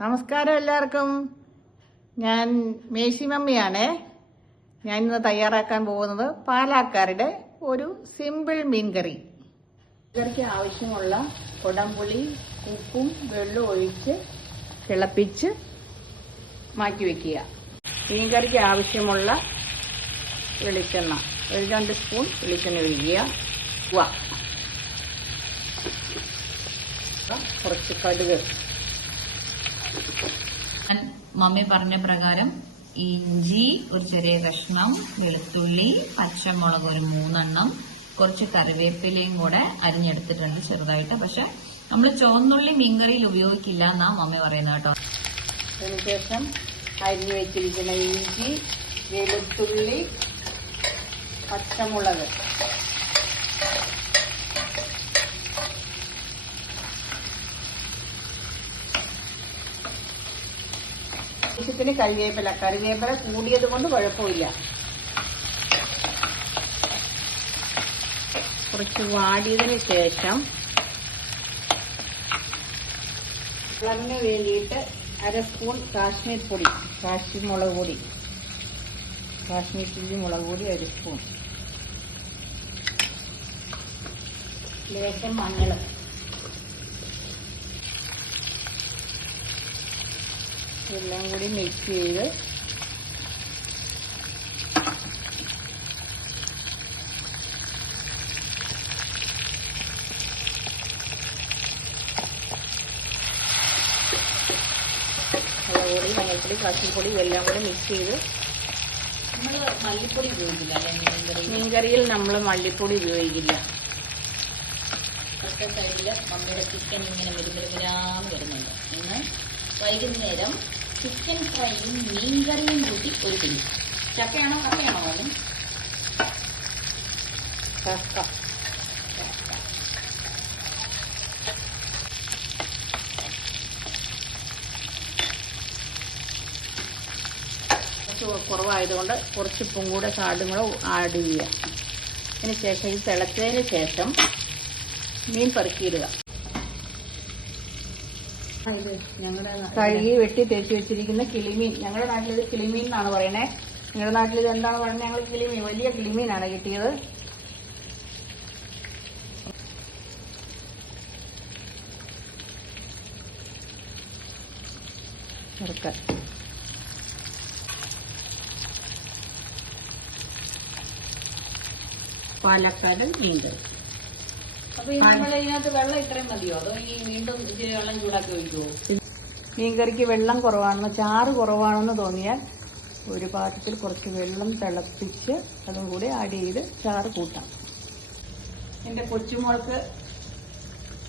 നമസ്കാരം എല്ലാവർക്കും. ഞാൻ മേശി മമ്മിയാണേ. ഞാനിന്ന് തയ്യാറാക്കാൻ പോകുന്നത് പാലക്കാരുടെ ഒരു സിമ്പിൾ മീൻകറി. മീൻകറിക്ക് ആവശ്യമുള്ള കൊടംപുളി ഉപ്പും വെള്ളവും ഒഴിച്ച് തിളപ്പിച്ച് മാറ്റി വയ്ക്കുക. മീൻകറിക്ക് ആവശ്യമുള്ള വെളിച്ചെണ്ണ 2 സ്പൂൺ വെളിച്ചെണ്ണ ഒഴിക്കുക. കുറച്ച് കടുക്. മമ്മി പറഞ്ഞ പ്രകാരം ഇഞ്ചി ഒരു ചെറിയ കഷ്ണം, വെളുത്തുള്ളി, പച്ചമുളക് ഒരു 3 എണ്ണം, കുറച്ച് കറിവേപ്പിലയും കൂടെ അരിഞ്ഞെടുത്തിട്ടുണ്ട് ചെറുതായിട്ട്. പക്ഷെ നമ്മൾ ചുവന്നുള്ളി മീൻകറിയിൽ ഉപയോഗിക്കില്ല എന്നാ മമ്മി പറയുന്നത് കേട്ടോ. അതിനുശേഷം അരിഞ്ഞു വെച്ചിരിക്കുന്ന ഇഞ്ചി, വെളുത്തുള്ളി, പച്ചമുളക്, ആവശ്യത്തിന് കറിവേപ്പില കൂടിയത് കൊണ്ട് കുഴപ്പമില്ല. കുറച്ച് വാടിയതിന് ശേഷം കളറിന് വേണ്ടിയിട്ട് 1/2 സ്പൂൺ കാശ്മീർ മുളക് പൊടി, കാശ്മീർ ചില്ലി മുളക് പൊടി 1 സ്പൂൺ, ലേശം മഞ്ഞൾ, എല്ലാം കൂടി മിക്സ് ചെയ്ത് മുളകുപൊടി, മഞ്ഞൾപ്പൊടി, കാശ്മീർപ്പൊടി ഇതെല്ലാം കൂടി മിക്സ് ചെയ്ത്. നമ്മൾ മല്ലിപ്പൊടി ഉപയോഗിക്കില്ല മീൻകറിയിൽ നമ്മൾ മല്ലിപ്പൊടി ഉപയോഗിക്കില്ല. മറ്റേ സൈഡില് മമ്മിയുടെ ചിക്കൻ ഇങ്ങനെ മെരുമെരുമെരാന്ന് വരുന്നുണ്ട്. ഇന്ന് വൈകുന്നേരം ചിക്കൻ ഫ്രൈയും മീൻകറിയും കൂട്ടി ഒരു പിടി. ചക്കയാണോ കപ്പയാണോ അതിന്? ചക്ക. കുറവായതുകൊണ്ട് കുറച്ച് ഉപ്പും കൂടെ സാടും കൂടെ ആഡ് ചെയ്യുക. അതിന് ശേഷം ഇത് തിളച്ചതിന് ശേഷം മീൻ പെറുക്കിയിടുക. കഴുകി വെട്ടി തേച്ച് വെച്ചിരിക്കുന്ന കിളിമീൻ. ഞങ്ങളുടെ നാട്ടിലിത് കിളിമീൻ എന്നാണ് പറയണേ. നിങ്ങളുടെ നാട്ടിൽ ഇത് എന്താണ് പറയുന്നത്? ഞങ്ങൾ കിളിമീൻ, വലിയ കിളിമീനാണ് കിട്ടിയത്. പാലക്കാട് മീൻകറി. അപ്പൊ നമ്മൾ ഇതിനകത്ത് വെള്ളം ഇത്രയും മതിയോ, അതോ ഈ വീണ്ടും ഇച്ചിരി വെള്ളം ചൂടാക്കി ഒഴിക്കുമോ? മീൻകറിക്ക് വെള്ളം കുറവാണെന്ന്, ചാറ് കുറവാണെന്ന് തോന്നിയാൽ ഒരു പാത്രത്തിൽ കുറച്ച് വെള്ളം തിളപ്പിച്ച് അതും കൂടി ആഡ് ചെയ്ത് ചാറ് കൂട്ടാം. എൻ്റെ കൊച്ചുമോൾക്ക്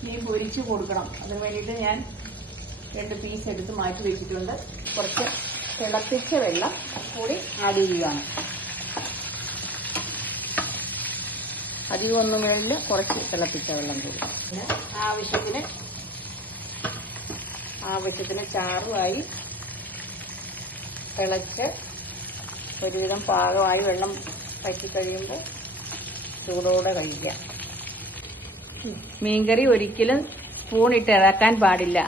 മീൻ പൊരിച്ച് കൊടുക്കണം. അതിന് വേണ്ടിയിട്ട് ഞാൻ 2 പീസ് എടുത്ത് മാറ്റി വെച്ചിട്ടുണ്ട്. കുറച്ച് തിളപ്പിച്ച വെള്ളം കൂടി ആഡ് ചെയ്യുകയാണ്. അധികമൊന്നും വേണ്ടില്ല, കുറച്ച് തിളപ്പിച്ച വെള്ളം കൂടി. പിന്നെ ആവശ്യത്തിന് ചാറുമായി തിളച്ച് ഒരുവിധം പാകമായി വെള്ളം പറ്റിക്കഴിയുമ്പോൾ ചൂടോടെ കഴിക്കാം. മീൻകറി ഒരിക്കലും സ്പൂണിട്ട് ഇറക്കാൻ പാടില്ല.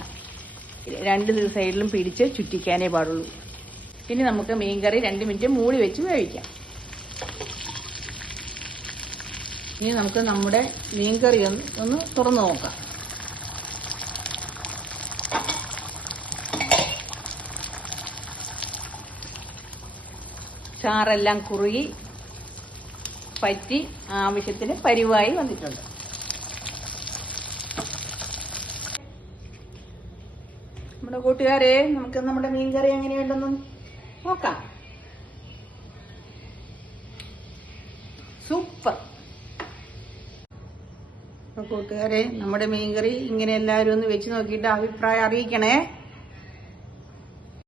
2 സൈഡിലും പിടിച്ച് ചുറ്റിക്കാനേ പാടുള്ളൂ. ഇനി നമുക്ക് മീൻകറി 2 മിനിറ്റ് മൂടി വെച്ച് വേവിക്കാം. ഇനി നമുക്ക് നമ്മുടെ മീൻകറി ഒന്ന് തുറന്നു നോക്കാം. ചാറെല്ലാം കുറുകി പറ്റി ആവശ്യത്തിന് പരിവായി വന്നിട്ടുണ്ട്. നമ്മുടെ കൂട്ടുകാരെ, നമുക്ക് നമ്മുടെ മീൻകറി എങ്ങനെയുണ്ടെന്ന് നോക്കാം. സൂപ്പർ. കൂട്ടുകാരെ, നമ്മുടെ മീൻകറി ഇങ്ങനെ എല്ലാവരും ഒന്ന് വെച്ച് നോക്കിയിട്ട് അഭിപ്രായം അറിയിക്കണേ.